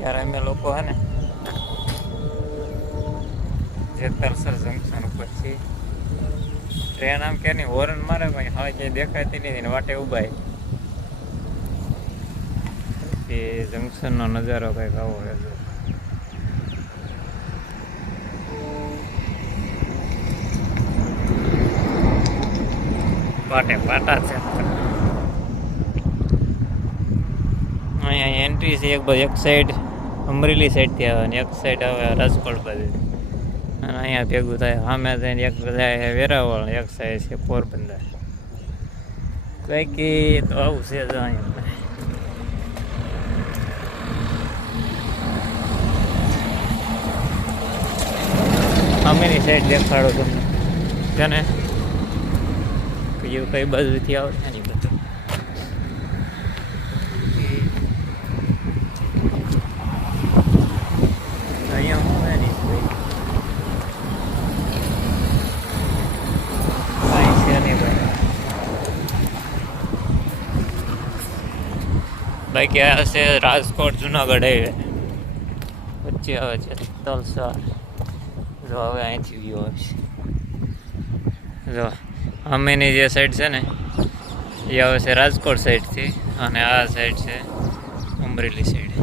અત્યારે અમે લોકો હે ને જેતરસર જંકશન ઉપર છીએ. ટ્રેન આમ કે નહીં હોર્ન મારે ભાઈ હવે ક્યાંય દેખાતી નથી ને વાટે ઊભા એ જંકશનનો નજારો કંઈક આવો રહેલો. પાટે પાટા છે અહીંયા એન્ટ્રી છે. એક સાઈડ અમરેલી સાઈડથી આવે ને એક સાઈડ આવે રાજકોટ બાજુ. અને અહીંયા ભેગું થાય સામે થઈને એક જાય વેરાવળ, એક સાઈડ છે પોરબંદર. કંઈક તો આવું છે અહીંયા. સામેની સાઈડ દેખાડો તમને છે ને કઈ બાજુથી આવે છે ને બધું. અહીંયા હું નહીં કાંઈ છે નહીં ભાઈ. બાકી આ છે રાજકોટ જુનાગઢ હાઈવે, વચ્ચે આવે છે તલસાર. જો હવે અહીંથી વ્યૂ આવશે. જો અમેની જે સાઈડ છે ને એ આવે છે રાજકોટ સાઈડથી અને આ સાઈડ છે અમરેલી સાઈડ.